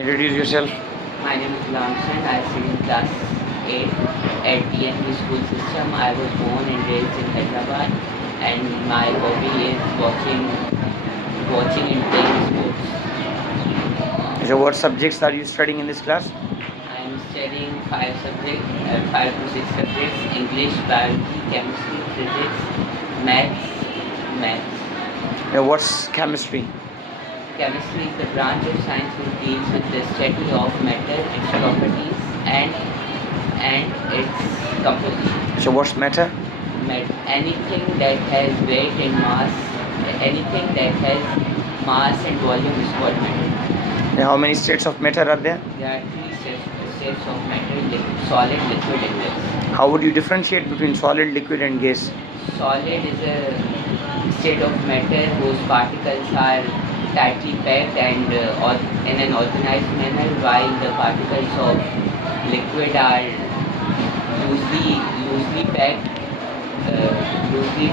Introduce yourself. My name is Lamsan. I study in class 8 at DNB school system. I was born and raised in Hyderabad, and my hobby is watching and playing sports. So, what subjects are you studying in this class? I am studying 5 to 6 subjects: English, biology, chemistry, physics, maths. What's chemistry? Chemistry is the branch of science which deals with the study of matter, its properties, and its composition. So, what's matter? Anything that has weight and mass, anything that has mass and volume is called matter. And how many states of matter are there? There are three states of matter: solid, liquid, and gas. How would you differentiate between solid, liquid, and gas? Solid is a state of matter whose particles are tightly packed and in an organized manner, while the particles of liquid are loosely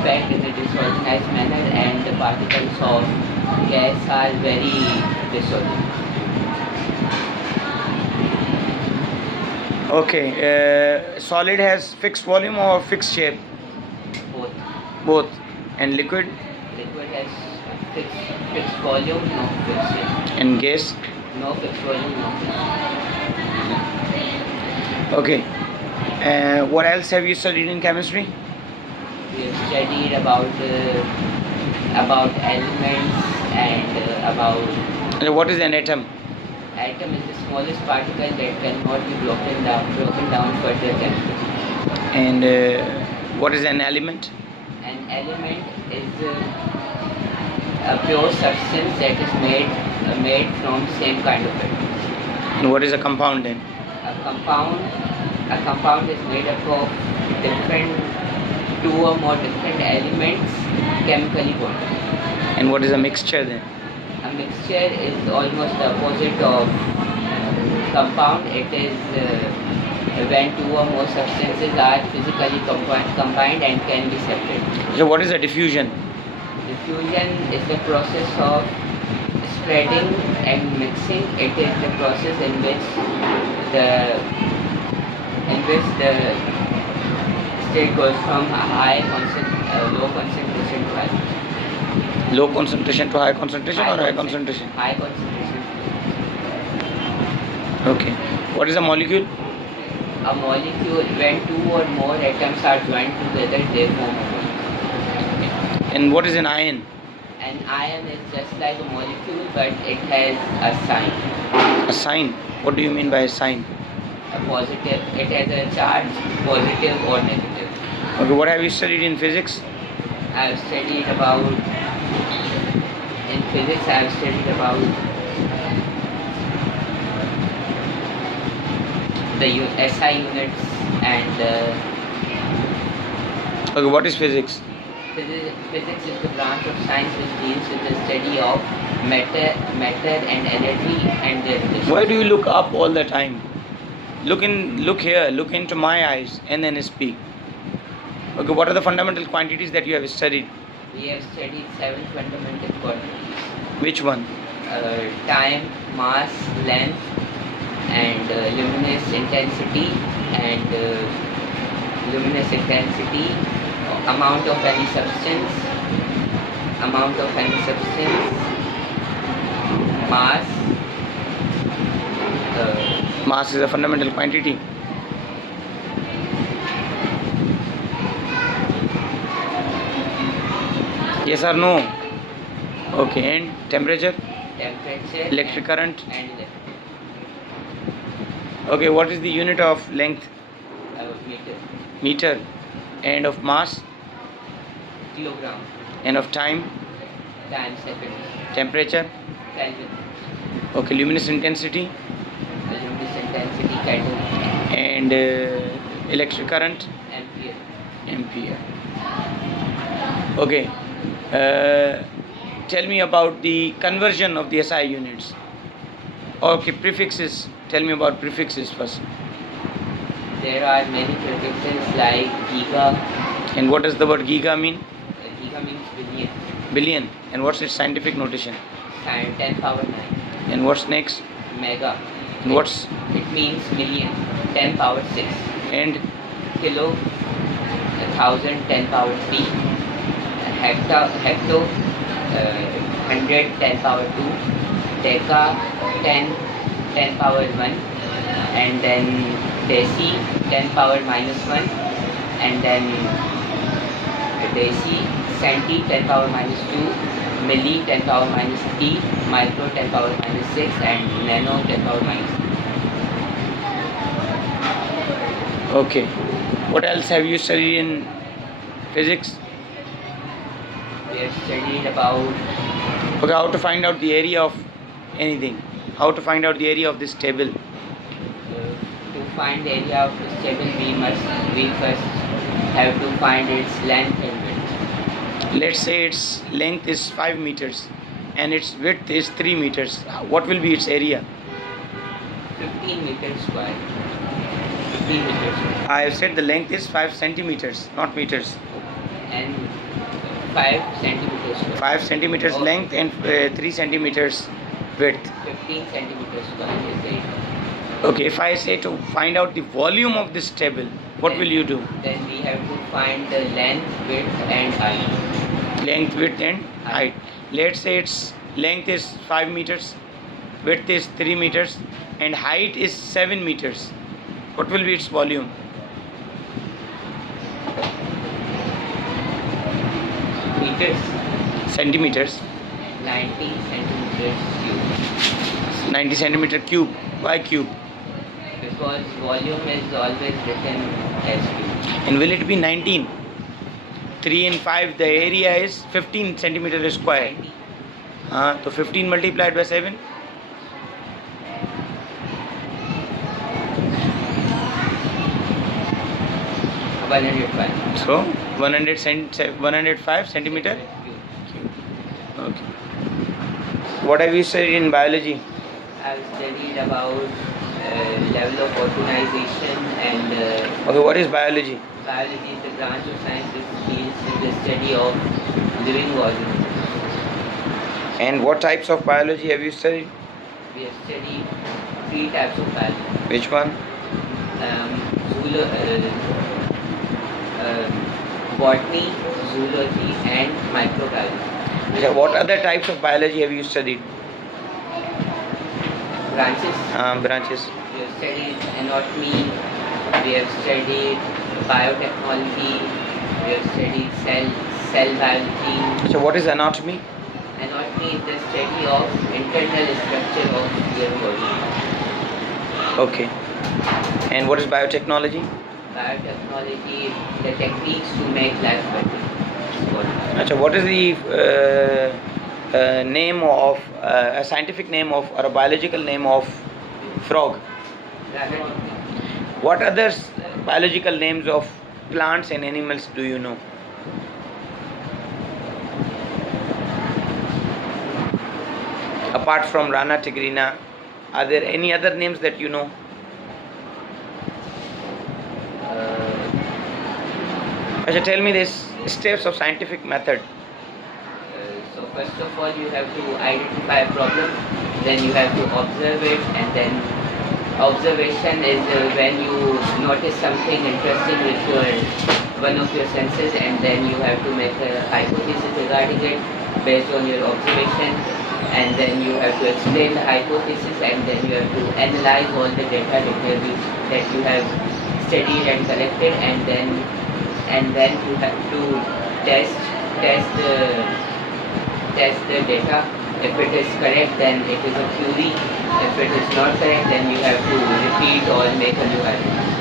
packed in a disorganized manner, and the particles of gas are very disorganized. Okay. Solid has fixed volume or fixed shape? Both. Both. And liquid? Liquid has fixed volume, no fixed shape. And gas? No fixed volume, no fixed shape. Okay. What else have you studied in chemistry? We have studied about elements and about. What is an atom? Atom is the smallest particle that cannot be broken down further chemically. And what is an element? An element is a pure substance that is made from same kind of elements. And what is a compound then? A compound is made up of two or more different elements chemically bonded. And what is a mixture then? A mixture is almost the opposite of compound. It is when two or more substances are physically combined and can be separated. So what is a diffusion? Diffusion is the process of spreading and mixing. It is the process in which the state goes from low concentration to high. Low concentration to high concentration or high concentration? High concentration. Okay. What is a molecule? A molecule, when two or more atoms are joined together, they form a molecule. And what is an ion? An ion is just like a molecule, but it has a sign. A sign? What do you mean by a sign? A positive. It has a charge, positive or negative. Okay. What have you studied in physics? I have studied about. In physics, I have studied about the SI units and. Okay. What is physics? Physics is the branch of science which deals with the study of matter and energy and their relations. Why do you look up all the time? Look here, look into my eyes and then speak. Okay, what are the fundamental quantities that you have studied? We have studied 7 fundamental quantities. Which one? Time, mass, length, and luminous intensity, amount of any substance, mass. Mass is a fundamental quantity. Yes or no? Okay, and temperature? Temperature. Electric current? And electric. Okay, what is the unit of length? Meter. Meter. And of mass? Kilogram. And of time? Time, seconds. Temperature? Kelvin. Okay, luminous intensity? Luminous intensity, Kelvin. And electric current? Ampere. Okay. Tell me about the conversion of the SI units. Okay, prefixes. Tell me about prefixes first. There are many prefixes like giga. And what does the word giga mean? Giga means billion. Billion. And what's its scientific notation? 10 power 9. And what's next? Mega. What's It means million. 10 power 6. and Kilo. 1000. 10 power 3. Hecto. 100. 10 power 2. Deca. 10. 10 power 1. And then deci. 10 power minus 1. And then deci. Centi. 10 power minus 2. Milli. 10 power minus 3. Micro. 10 power minus 6. And nano. 10 power minus 3. okay. What else have you studied in physics? We have studied about Okay, how to find out the area of anything? How to find out the area of this table? to find the area of this table we first have to find its length and width. Let's say its length is 5 meters and its width is 3 meters. What will be its area? 15 meters square. 15 meters square. I have said the length is 5 centimeters, not meters. And 5 centimeters square. 5 centimeters Okay. length and 3 centimeters width. 15 centimeters square is the area. Okay, if I say to find out the volume of this table, what will you do? Then we have to find the length, width and height. Length, width and height. Let's say its length is 5 meters, width is 3 meters and height is 7 meters. What will be its volume? Meters. Centimeters. 90 centimeters cube. 90 centimeter cube. Why cube? Because volume is always written as cube. And will it be 19? 3 and 5, the area is 15 centimeter square. 90. So 15 multiplied by 7? So 105 centimeter cube. Okay. What have you studied in biology? I've studied about level of organization and Okay, what is biology? biology is the branch of science which deals with the study of living organisms. And what types of biology have you studied? We have studied 3 types of biology. Which one? Botany, zoology and microbiology. Okay, what other types of biology have you studied? Branches. Branches. We have studied anatomy, we have studied biotechnology, we have studied cell biology. So what is anatomy? Anatomy is the study of internal structure of your body. Okay. And what is biotechnology? Biotechnology, the techniques to make life better. So what is the name of a scientific name of or a biological name of frog? Rabbit. What other biological names of plants and animals do you know? Apart from Rana Tigrina, are there any other names that you know? Acha, tell me this steps of scientific method. So first of all you have to identify a problem, then you have to observe it, and then observation is when you notice something interesting with one of your senses, and then you have to make a hypothesis regarding it based on your observation, and then you have to explain the hypothesis, and then you have to analyze all the data that you have studied and collected, and then you have to test the data. If it is correct, then it is a theory. If it is not correct, then you have to repeat or make a new hypothesis.